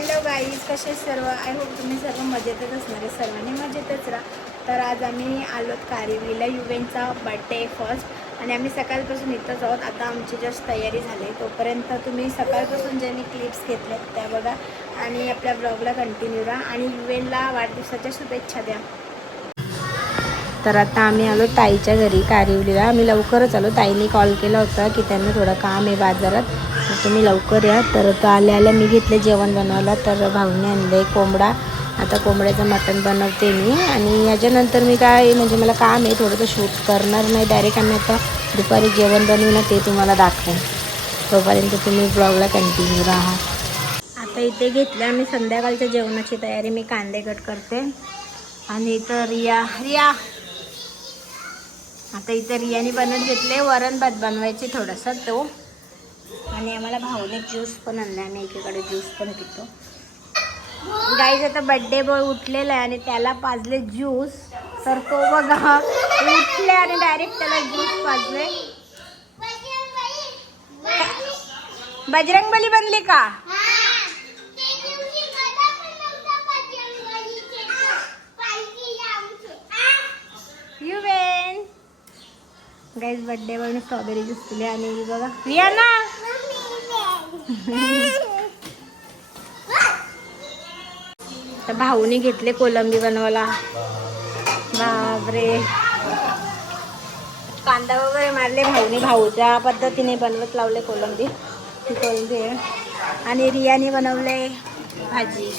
Hello guys, कसे सर्व? I hope तुम्ही सर्व मजेतच असणार आहे. सर्वांनी मजेतच राहा. तर आज आम्ही आलो कारिवलीला. युवेनचा बड्डे फर्स्ट आणि आम्ही सकाळपासून इथंच आहोत. आता आमची जस्ट तयारी झाली. तोपर्यंत तुम्ही सकाळपासून जे मी क्लिप्स घेतल्यात त्या बघा आणि आपल्या ब्लॉगला कंटिन्यू राहा आणि युवेनला वाढदिवसाच्या शुभेच्छा द्या. तर आता आम्ही आलो ताईच्या घरी कारिवलीला. आम्ही लवकरच आलो. ताईने कॉल केला होता की त्यांना थोडं काम आहे बाजारात, तर तुम्ही लवकर या. तर आल्या मी घेतले जेवण बनवायला. तर भाऊने आणले कोंबडा. आता कोंबड्याचं मटण बनवते मी आणि याच्यानंतर मी काय म्हणजे मला काम आहे थोडंसं शूट करणार नाही. डायरेक्ट आम्ही आता दुपारी जेवण बनवू ना, ते तुम्हाला दाखवेन. तोपर्यंत तुम्ही ब्लॉगला कंटिन्यू राहा. आता इथे घेतलं आम्ही संध्याकाळच्या जेवणाची तयारी. मी कांदे कट करते आणि इथं रिया आता इथं रियाने बनवून घेतले. वरण भात बनवायचे थोडासा तो, आणि आम्हाला भाऊने ज्यूस पण आणला. आम्ही एकीकडे ज्यूस पण पितो. गाईज आता बड्डे बॉय उठलेला आहे आणि त्याला पाजले ज्यूस. तर तो बघा उठले आणि डायरेक्ट त्याला ज्यूस पाजले. बजरंगबली बनले का? Yuven guys birthday बॉयने strawberry juice पिले. आणि बघा रियाना तर भाऊने घेतले कोलंबी बनवायला. बापरे, कांदा वगैरे मारले भाऊने. भाऊच्या पद्धतीने बनवत लावले कोलंबी. ती कोलंबी आहे. आणि रियाने बनवले भाजी.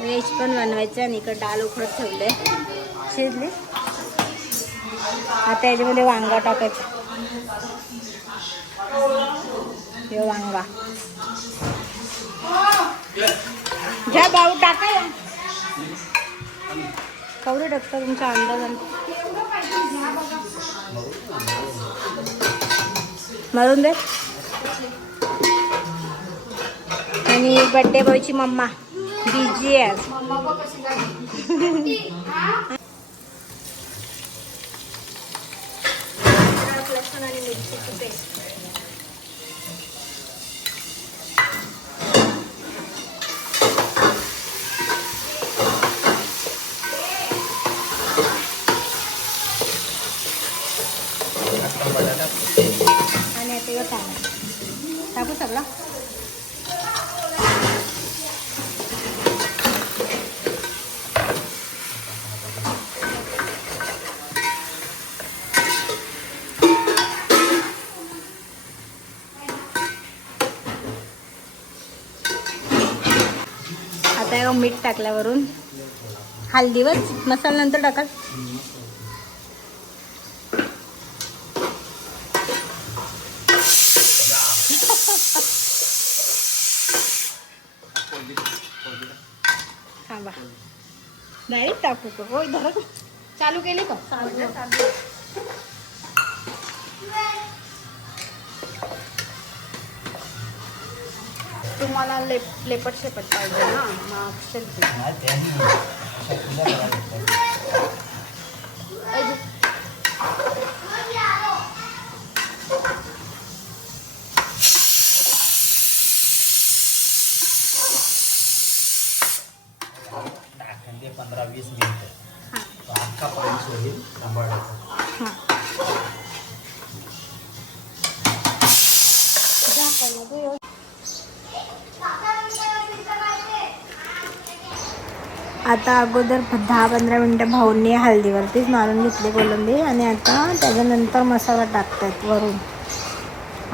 व्हेज पण बनवायचं आणि इकडं डाळ उकडत ठेवले शिजली. आता याच्यामध्ये वांगा टाकायचं. हे वांगा घ्या भाऊ टाका. कवडे टाकता तुमचा अंदाज मरून दे. आणि बड्डे बॉयची मम्मा बिझी आहे. लसूण आणि मिरचीची पेस्ट. आणि आता टाकू सगळं. आता मीठ टाकल्यावरून हळदीवर मसाला नंतर टाकाल. थांबा डायरेक्ट टाकू का? होय धरा. चालू केले का? तुम्हाला लेपट शेपट पाहिजे ना, मग ते 15-20 मिनिटं अख्खा पर्यंत होईल. आता अगोदर 10-15 मिनटं भाऊंनी हळदीवरतीच मारून घेतली कोलंबी आणि आता त्याच्यानंतर मसाला टाकतात वरून.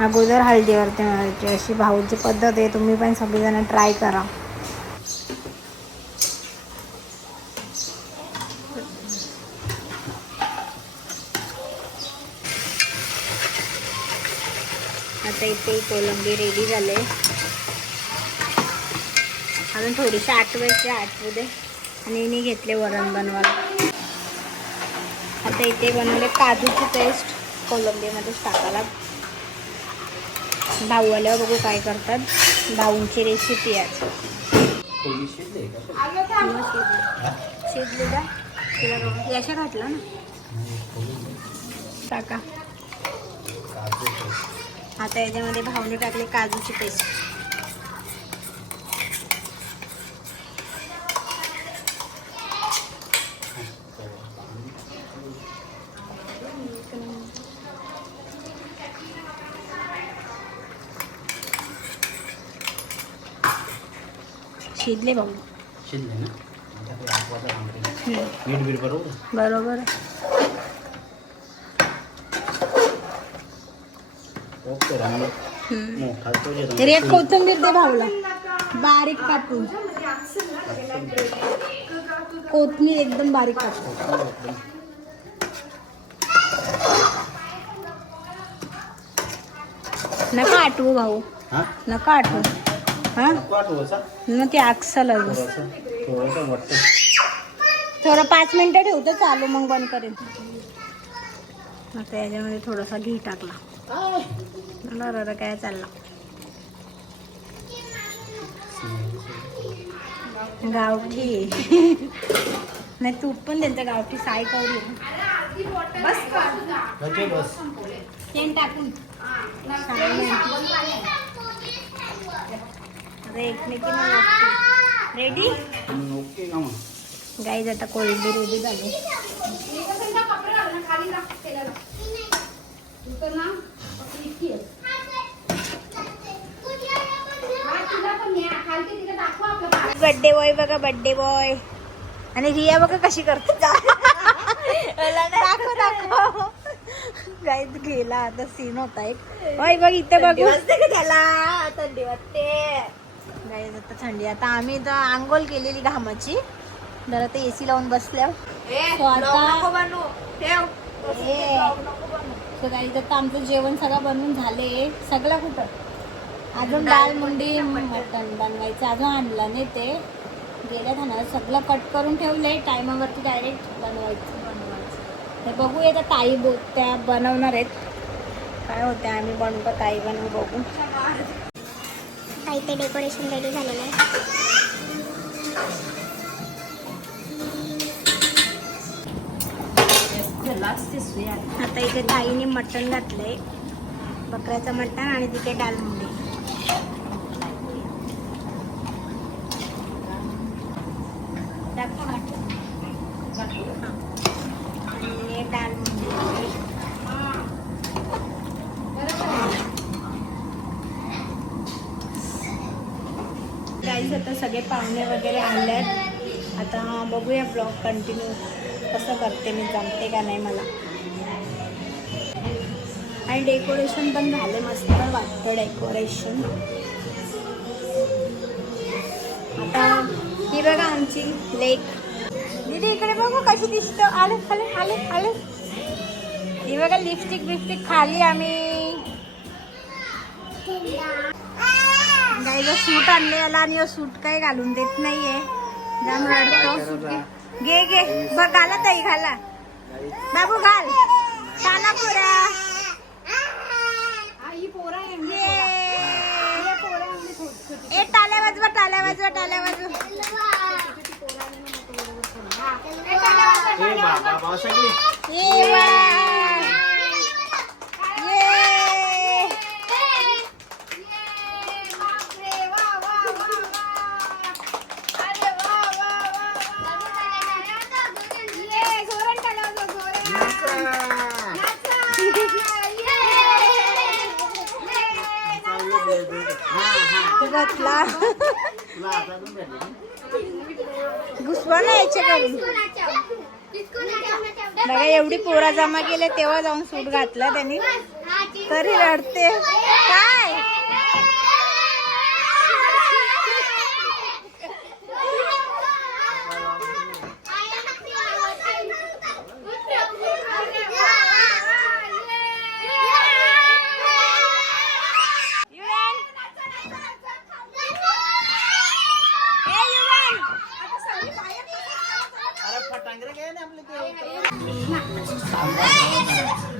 अगोदर हळदीवरती मारायची अशी भाऊची पद्धत आहे. तुम्ही पण सगळेजण ट्राय करा. आता इथे कोलंबी रेडी झाले. अजून थोडीशी आटवू दे. आणि मी घेतले वरण बनवायला. आता इथे बनवले काजूची पेस्ट कोलंबीमध्येच टाकायला. भाऊ आल्यावर बघू काय करतात. भाऊंची रेसिपी आज शिजली का तिला याशा घातला ना टाका. आता याच्यामध्ये भाऊने टाकले काजूची पेस्ट. शिजले भाऊ. शिजले ना आता ते आठवायचं थांबले. मीठ बीठ बरोबर बरोबर. ओके राम मोठा तो जे तरी एक कोथिंबीर दे भाऊला बारीक कापून. कोथिंबीर एकदम बारीक कापून. नका आठवू भाऊ. हां नका आठवू. हा नको आठवायचा मग ते आकसल थोडंसं वाटतं. थोडं 5 मिनिटं ठेवतो चालू मग बंद करेन. आता याच्यामध्ये थोडासा घी टाकला. बरं काय चालला गावठी. नाही तूप पण त्यांचं गावठी साय कवली बस बस तेल टाकून रेडी. ओके का मग गाईज आता कोळंबी रेडी झाली. बर्थडे बॉय बघा बर्थडे बॉय. आणि रिया बघा कशी करते. दाखव दाखव गाईज गेला आता सीन होता एक. होय बघ इथं बघ त्याला थंडी वाजते. गाईज आता थंडी. आता आम्ही इथं आंघोळ केलेली घामाची. जरा ते एसी लावून बसल्या. गाईज आता आमचं जेवण सगळं बनवून झाले. सगळं कुठं अजून दाल मुंडी मटण बनवायचं अजून आणलं नाही. ते गेल्या थांबा सगळं कट करून ठेवलंय. टायमावरती डायरेक्ट बनवायचं. हे बघू आता ताई त्या बनवणार आहेत. काय होते आम्ही बनवू का ताई बनवू बघू. इथे डेकोरेशन रेडी झालेलं आहे. आता इथे ताईने मटण घातलंय. बकऱ्याचं मटण आणि तिथे डाल मुंडी. आणि डाल मुंडी. गाईज आता सगळे पाहुणे वगैरे आलेत. आता बघूया ब्लॉग कंटिन्यू कसं करते मी. जमते का नाही मला. आणि डेकोरेशन पण झालं मस्त वाटतं डेकोरेशन. आता ही बघा आमची लेक. दीदी इकडे बघू कशी दिसतं. आले आले आले आले. ही बघा लिपस्टिक बिपस्टिक खाली आम्ही. गाईला सूट आणले याला आणि सूट काय घालून देत नाहीये. जाम रडतो. घे घे बघ घाला ताई घाला. बाबू घाल. काना पुरा. ए टाल्या वाजवा टाल्या वाजवा टाल्या वाजवा. ये वा. घातला घुसवा ना याच्याकडून. बघा एवढी पोरा जमा केले तेव्हा जाऊन सूट घातला त्यांनी. तरी रडते काय.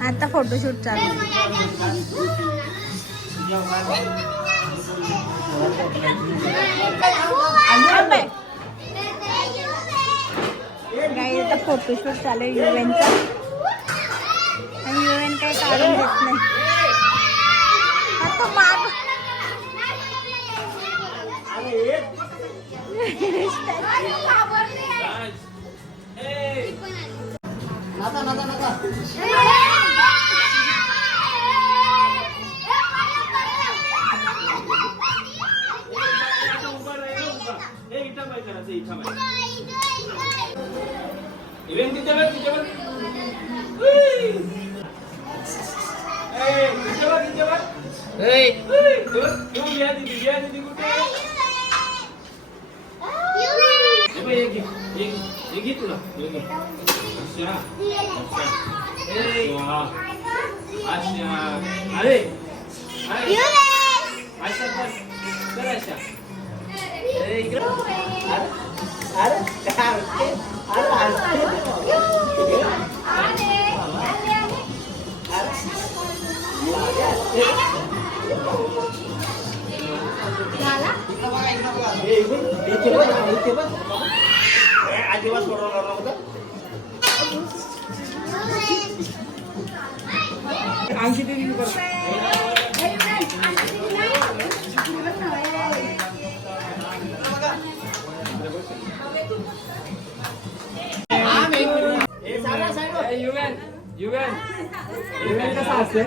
आता फोटोशूट चालू. काही आता फोटोशूट चालू आहे युएनचा. आणि युएन काही काढून देत नाही. आता माग एन्जॉय करायचं इच्छा माझी. इव्हेंट तिच्यावर तिच्यावर घे तुला अरे आशा कर आशा आजीबात सोडवणार नव्हतं. आणखी ते युवेन कसा असते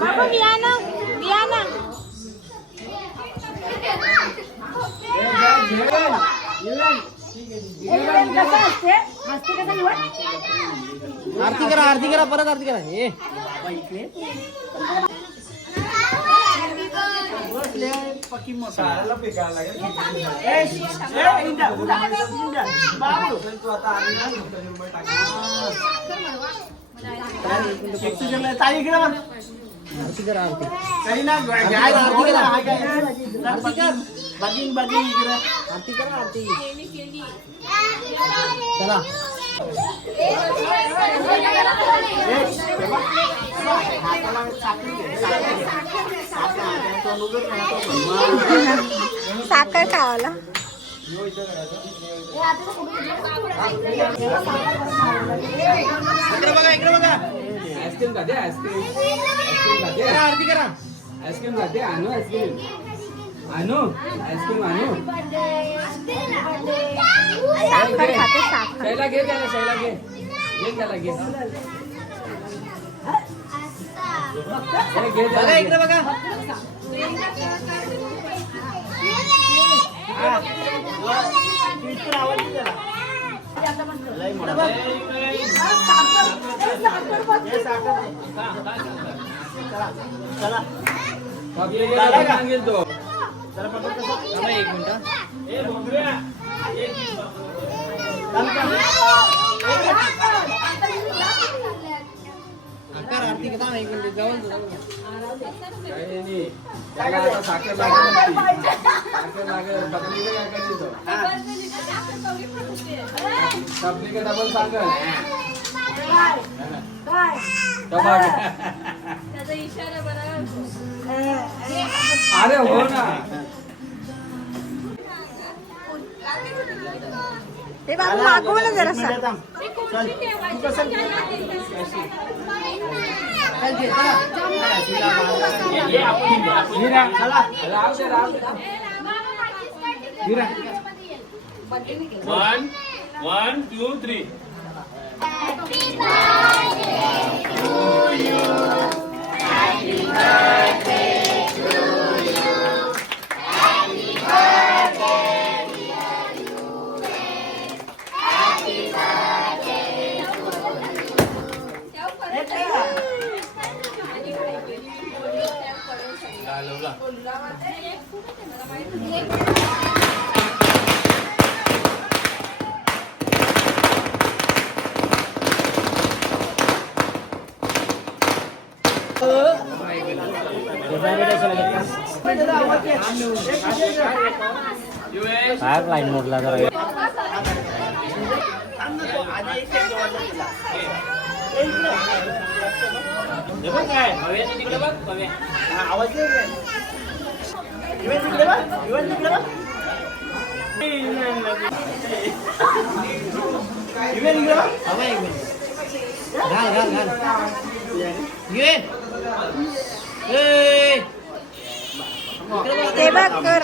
बाबा वियाना वियाना कसं असते हसते कसा निवड आरती करा परत आरती करा. हे बाबा इकडे पक्की मसाला फेकायला लागेल. ताई इकडे बघ. आरती करा आरती काही ना आरती करा बागिंग बागिंग इकडे आरती करा आरती चला. साखर खावाला इकडे बघा आईस्क्रीम खाते आईस्क्रीम आरती करा. आईस्क्रीम खाते आणू आईस्क्रीम आणू आईस्क्रीम आणू साखर खाते साखर शैला घे त्याला शैला घे घे त्याला घे घे बघा इकडे बघा. चला सांगेल तो एक मिनिट. आरती करा एक मिनिट जवळ काही नाही त्याला आता साखर लागेल साखर लागेल बकरीचं काय करायचं बकरीचं डबल सांगल अरे हो ना ते बाबू मागव ना जरासा one one two three line मोडला जरा आवाज घाल घाल घाल ते बघ कर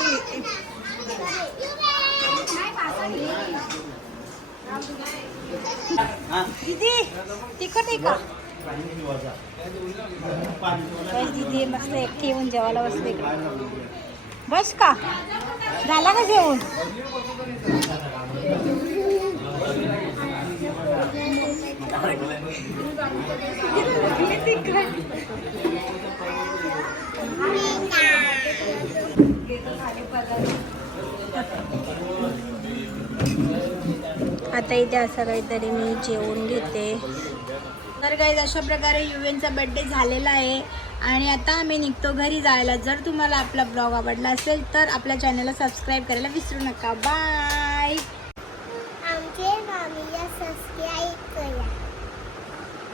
किती तिखट आहे का दीदी मस्त एकटी येऊन जेवायला बसले इकडे. बस का झाला का जेवण? आता इथे असं काहीतरी मी जेवून घेते. तर काही अशा प्रकारे युवेनचा बड्डे झालेला आहे आणि आता आम्ही निघतो घरी जायला. जर तुम्हाला आपला ब्लॉग आवडला असेल तर आपल्या चॅनलला सबस्क्राईब करायला विसरू नका. बाय.